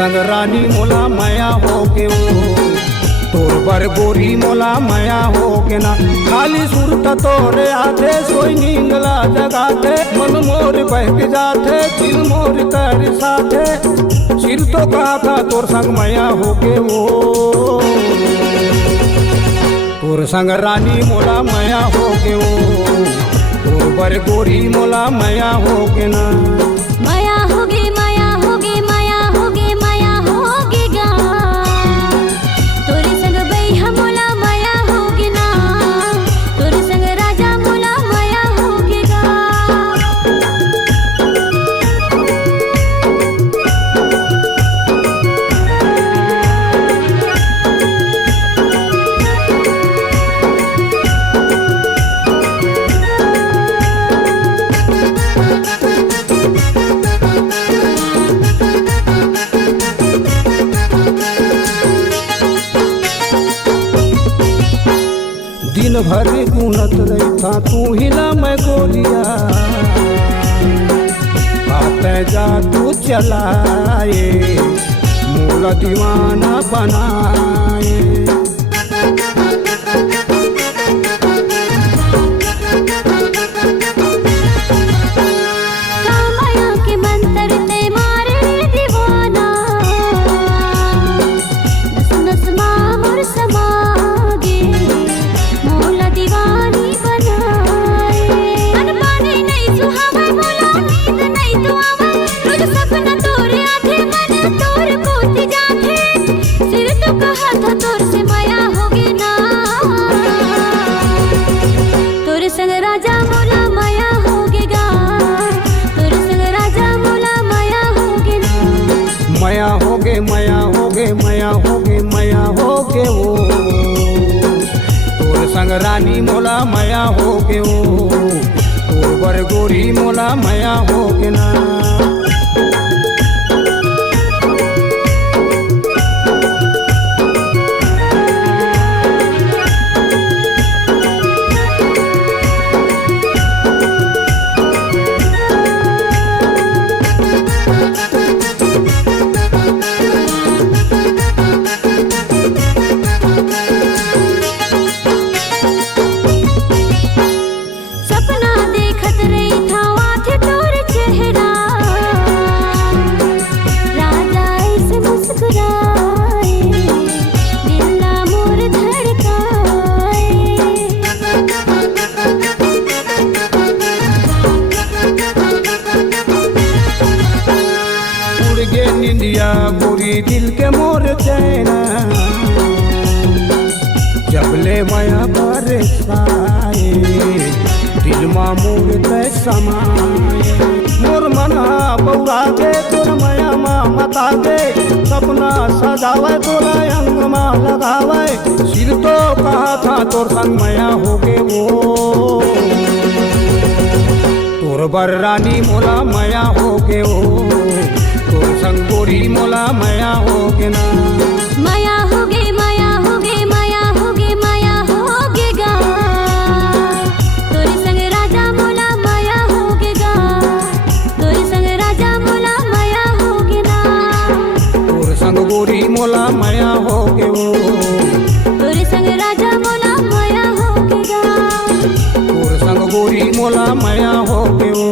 संग रानी मोला माया हो के वो तोर बर गोरी मोला माया हो के ना। खाली सुरत तोरे आथे सोई नींदला जगाथे मन मोर बहक जाथे दिल मोर कर साथे। सिर तो कहा था तोर संग माया हो के वो तोर संग रानी मोला माया हो के वो तोर बर गोरी मोला माया हो के ना। माया होगे माया होगे माया होगे माया होगे गा तोरे संग बैहा मोला माया होगे ना। तोरे संग राजा मोला माया होगे गा। दिन भर गुनत रहता तू हिला मैं गोलिया आते जा तू चलाए मोला दीवाना बनाए। माया के मंत्र ते मारे दीवाना नस नस मामर समागे मोला दीवानी बनाए। अनपाने नहीं सुहावे मोला नींद नहीं तो आवे रोज सपना तोरे आथे मन तोर कोती जाथे। सिर तो कहा था तोर से माया होगे ना। तोर संग राजा मोला माया होगे गा। तोर संग राजा मोला माया होगे ना। माया होगे माया होगे माया होगे माया होगे वो तोर संग रानी मोला माया होगे वो तोर बर गोरी मोला माया होगे ना। सपना देखत रही था आथे तोर चेहरा राजा ऐसे मुस्कुराए दिला मोर धड़काए। उड़ गे निंदिया गोरी दिल के मोर चैना जबले माया बरसाए दिल मा मोर तय समाए। मोर मना बौरा के तोर माया मा मता के सपना सजावे तोरा अंग मा लगावे। सिर तो कहा था तोर संग माया होगे वो तोर बर रानी मोला माया होगे वो तोर संग गोरी मोला माया होगे ना। माया होगे माया होगे माया होगे माया होगे गा। तोरे संग राजा मोला माया होगे गा। तोरे संग राजा मोला माया होगे ना। तोर संग गोरी मोला माया होगे वो तोरे संग राजा मोला माया होगे गा। तोर संग गोरी मोला माया होगे वो